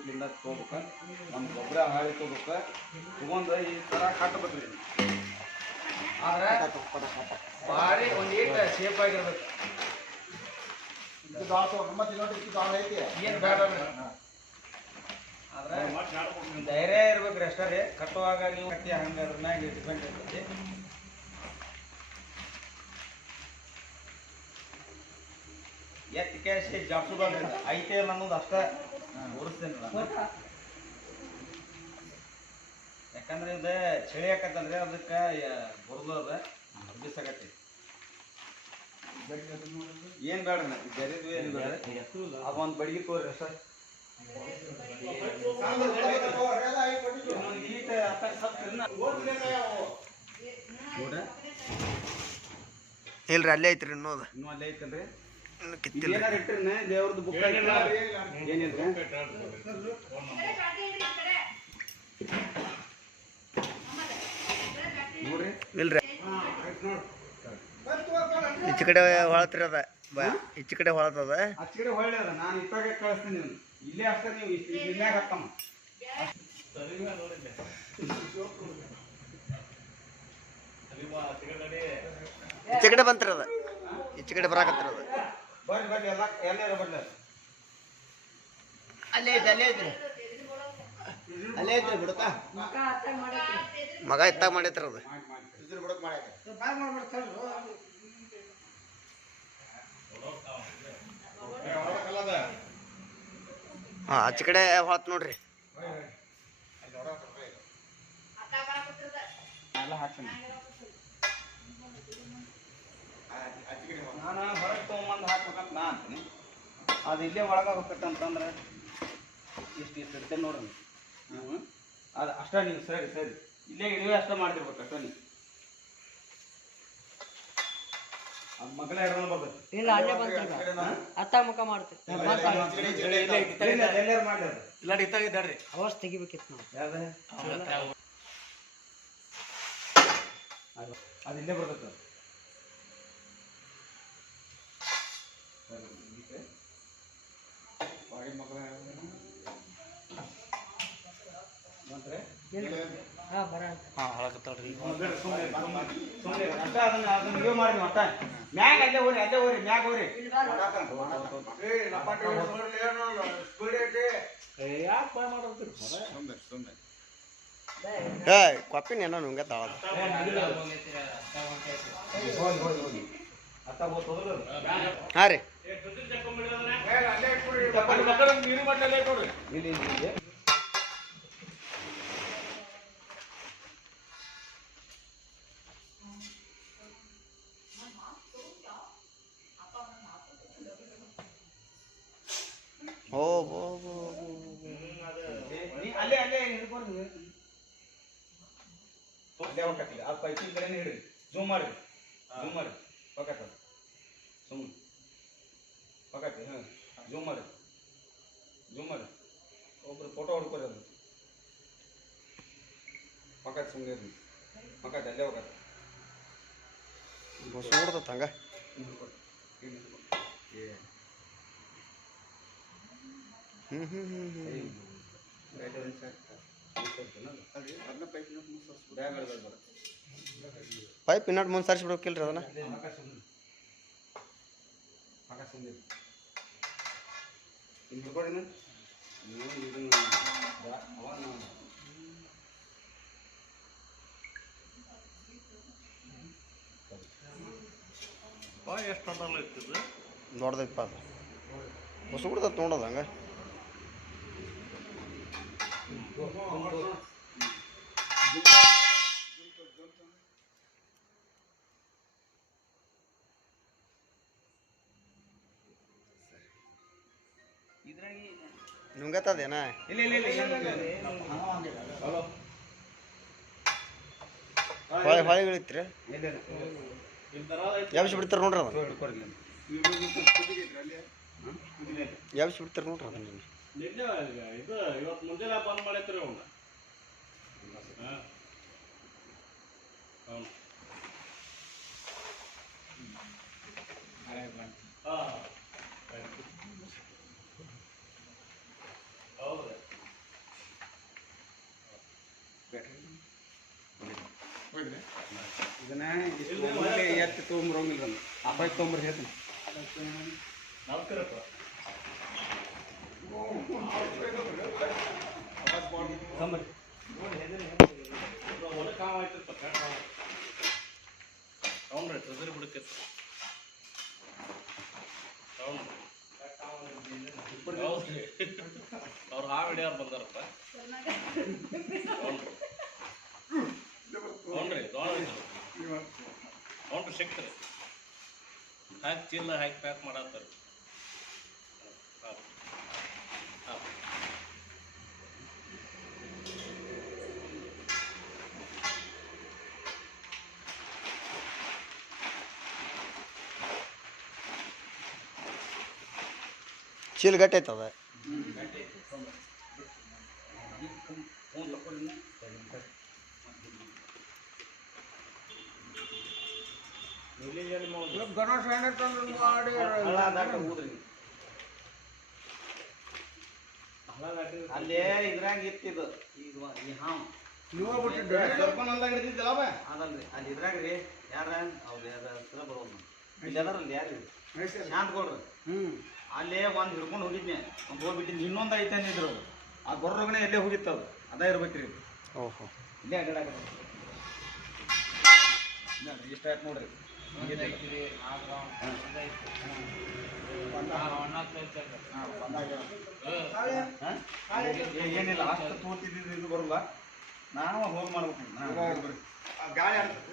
ಇಲ್ಲಿಂದ ತೊಗೋಬೇಕ ನಮ್ಮ ಗೊಬ್ಬರ ಹಾಳಿ ತೊಗೋಬೇಕ ತಗೊಂಡು ಈ ಥರ ಕಟ್ಟಬೇಕ್ರಿ ಆದ್ರೆ ಭಾರಿ ಒಂದು ಈಟ ಶೇಪ್ ಆಗಿರ್ಬೇಕು ಏನು ಬೇಡ ಆದ್ರೆ ಧೈರ್ಯ ಇರ್ಬೇಕ್ರಿ ಅಷ್ಟೇ ರೀ ಕಟ್ಟುವಾಗ ನೀವು ಕಟ್ಟಿ ಹಂಗೆ ಅದ್ರ ಮ್ಯಾಗ ಡಿಪೆಂಡ್ ಇರ್ತೈತಿ ಎತ್ತು ಕ್ಯಾಶಿ ಜಾಪ್ಸುದಲ್ರಿ ಐತೆ ಇಲ್ಲ ಅನ್ನೋದು ಅಷ್ಟ ಉರಿಸ್ತೇನೆ ನಾನು ಯಾಕಂದ್ರೆ ಇದು ಚಳಿ ಹಾಕತ್ತಂದ್ರೆ ಅದಕ್ಕೆ ಬುರ್ದು ಅದ. ಬಿಸಾಕತಿ ಏನ್ ಬೇಡ ಬೇರೆದು ಏನು ಬೇಡ. ಅದು ಒಂದು ಬಡಿಗೆ ತೋರಿ ಸರ್ ಇಲ್ರಿ ಅಲ್ಲೇ ಐತ್ರಿ ಇನ್ನೋದು. ಇನ್ನೂ ಅಲ್ಲೇ ಐತಲ್ರಿ? ಕಿತ್ತಿಲ್ಲ. ದೇವ್ರದ್ದು ಬುಕ್ ಇಲ್ರಿ. ಈಚೆ ಕಡೆ ಹೊಳತ್ರಿ ಅದ ಬ ಈಚೆ ಕಡೆ ಹೊಳತದ. ಆಚೆ ಕಡೆ ಹೊಳ್ಳಿ ಅದ. ನಾನು ಇತ್ತಾಗ ಕಳಿಸ್ತೀನಿ ನೀವು ಇಲ್ಲೇ ಅಷ್ಟೇ ನೀವು ಇಷ್ಟ್- ಇಲ್ಲ್ಯಾಗ ಹಾಕ್ತಮ್ಮ ಈಚೆ ಕಡೆ ಬಂತ್ರಿ ಅದ ಈಚೆ ಕಡೆ ಬರಾಕತ್ರಿ ಅದ ಬರ್ರಿ ಬರ್ರಿ ಎಲ್ಲ ಎಲ್ಲಾರ ಬರ್ಲಿ ಅಲ್ಲೇ ಐತೆ ಅಲ್ಲೇ ಐತ್ರಿ ಅಲ್ಲೇ ಮಗ ಇತ್ತಾಗ ಮಾಡೈತ್ರಿ ಅದು. ಹಾಂ ಆಚೆ ಕಡೆ ಹೊತ್ತು ನೋಡ್ರಿ. ಹಾಕ್ತೀನಿ ನಾನು ಹೊರಗೆ ತೊಗೊಂಬಂದು ಹಾಕಿ ಅಂತೀನಿ ಅದು ಇಲ್ಲೇ ಒಳಗೆ ಹೋಗ್ಬೇಕಂತಂದ್ರೆ ಇಷ್ಟು ಇಷ್ಟು ಇರ್ತೇನೆ ನೋಡ್ರಿ ಹ್ಞೂ ಅದು ಅಷ್ಟೇ ನೀವು ಸರಿ ಸರಿ ಇಲ್ಲೇ ಇರುವೆ ಅಷ್ಟೇ ಮಾಡ್ತಿರ್ಬೇಕು ಅಷ್ಟೇ ನೀವು ಅದಿಲ್ಲೇ ಮಗಳ ಹಿಡ್ಕೊಂಡು ಬರ್ಬೇಕು ಇಲ್ಲ ಅಲ್ಲೇ ಬಂತ ಅತ್ತ ಮುಖ ಮಾಡ್ತೀವಿ ಎಲ್ಲಾರು ಮಾಡಿ ಅದು ಇಲ್ಲಾಡಿ ಇತ್ತಾಗಿದ್ದಾಡ್ರಿ ಅವಸ್ ತೆಗಿಬೇಕಿತ್ತು ನಾವು ಅದು ಇಲ್ಲೇ ಬರ್ತೈತೆ ಅದು. ಸರಿ, ಇದಕ್ಕೆ ಬಾಡಿ ಮಕ್ಕಳ ಬಂತ್ರೆ? ಹಾ ಬರ ಹಾ ಹಾಳಾಕತ್ತಾಳ್ರಿ ಸುಮ್ನೆ ಸುಮ್ನೆ ಸುಮ್ನೆ ಅಷ್ಟ ಅದನ್ನ ಅದನ್ನ ಇದು ಮಾಡಿ ನೀವು ಅಷ್ಟ ಮ್ಯಾಗ ಅಲ್ಲೇ ಹೋರಿ ಅಲ್ಲೇ ಹೋರಿ ಮ್ಯಾಗ ಹೋರಿ ಯಾಕೆ ಬಾಯ್ ಮಾಡೋದ್ರಿ ಏ ಕೊಪ್ಪಿನ ಏನೋ ನುಂಗ ಹೋಗ್ತದಲ್ಲ ಹಾಂ ರೀ. ಅಲ್ಲೇ ಅಲ್ಲೇ ಹಿಡ್ಕೊಂಡು ನೀವು. ಅಲ್ಲೇ ಹೋಗಕ್ಕಿಲ್ಲ ಆ ಪೈಪಿನ ಕಡೆನೇ ಹಿಡ್ರಿ ಜೂಮ್ ಮಾಡಿ ಜೂಮ್ ಮಾಡಿ ಪಕ್ಕತ್ತ ಸುಮ್ಮನೆ ಪಕ್ಕತ್ತೆ ಹಾಂ ಜೂಮ್ ಮಾಡಿ ಜೂಮ್ ಮಾಡಿ ಒಬ್ರು ಫೋಟೋ ಹೊಡ್ಕೊರಿ ಅದು ಪಕ್ಕತ್ ಸುಮ್ಮನೆ ಇರ್ರಿ ಪಕ್ಕತ್ತೆ ಅಲ್ಲೇ ಹೋಗತ್ತೆ ಬಸ್ ನೋಡ್ದತ್ ಹಂಗ ಏ ಹ್ಮ್ ಹ್ಮ್ ಹ್ಮ್ ಹ್ಮ್ ಪೈಪ್ ಇನ್ನೊಟ್ಟು ಮುಂದೆ ಸರಿಸ್ಬಿಡ್ಬೇಕಿಲ್ರಿ ಅದನ್ನ ಎಷ್ಟು ಅದಲ್ಲ ಇರ್ತದೆ? ದೊಡ್ಡದೈಪ ಅದು. ಬಸ್ ಬಿಡ್ದತ್ ನೋಡೋದು ಹಂಗ? ನುಂಗತ್ತದೇನ? ಇಲ್ಲ ಇಲ್ಲ ಹೊಳೆ ಹೊಳೆ ಇಲ್ಲ ಯಾವ್ಸಿ ಬಿಡ್ತಾರ ನೋಡ್ರಿ ಅದನ್ನ? ಯಾವ್ಸಿ ಬಿಡ್ತಾರ ನೋಡ್ರಿ ಅದನ್ನ? ನಿಜ ಈಗ ಇದು ಇವತ್ತು ಮುಂಜಾನೆ ಬಂದ್ ಮಾಡೈತ್ರಿ ಅವನ್ನ ಅವನು ಹೌದ್ರಿ ಇದನ್ನ ಎಷ್ಟು ತೊಗೊಂಬರಂಗಿಲ್ಲ ಅಬ್ಬಾಯಿ ತೊಗೊಂಬರ್ ಹೇಳ್ತೀನಿ. ನಾವು ನಮಸ್ಕಾರಪ್ಪ ಅವ್ರು ಹಾವು ಹಿಡಿಯೋರು ಬಂದಾರಪ್ಪ ಹ್ಞೂ ರೀ ತಗೊಂಡ್ರಿ ತಗೊಂಡ್ರಿ ಸಿಕ್ತ್ರಿ ಹಾಕಿ ಚೀಲ ಹಾಕಿ ಪ್ಯಾಕ್ ಮಾಡತ್ತಾರ ಚೀಲ ಗಟ್ಟಿ ಐತದ ಅಲ್ಲೇ ಇದ್ರಾಗ ಇತ್ತಿದು ಈಗ ಬಾ ಅದಲ್ರಿ. ಅಲ್ಲಿ ಇದ್ರಾಗ ರೀ ಯಾರ ಅವ್ರು ಯಾರ ಹತ್ರ ಬರೋದು. ಇಲ್ಲಿ ಅದಾರಲ್ಲ ಯಾರು? ಶಾಂತ ಕೊಡ್ರಿ ಹ್ಮ್. ಅಲ್ಲೇ ಒಂದು ಹಿಡ್ಕೊಂಡು ಹೋಗಿದ್ನೆ. ಒಂದು ಹೋಗ್ಬಿಟ್ಟಿದ್ದು ಇನ್ನೊಂದು ಐತೆ ಅಂದಿದ್ರು ಅದು. ಆ ಗೊರ್ರೊಗನೆ ಎಲ್ಲೇ ಅದು. ಅದ ಇರ್ಬೇಕ್ರಿ. ಓಹೋ. ಇಲ್ಲೇ ಅಡ್ಡಾಡ ಇಷ್ಟ ಆಯ್ತು ನೋಡ್ರಿ? ಏನಿಲ್ಲ. ಅಷ್ಟು ತೋರ್ತಿದ್ದು ಇದು ಬರಲ್ಲ. ನಾವು ಹೋಗಿ ಮಾಡ್ಬೇಕು ಗಾಳಿ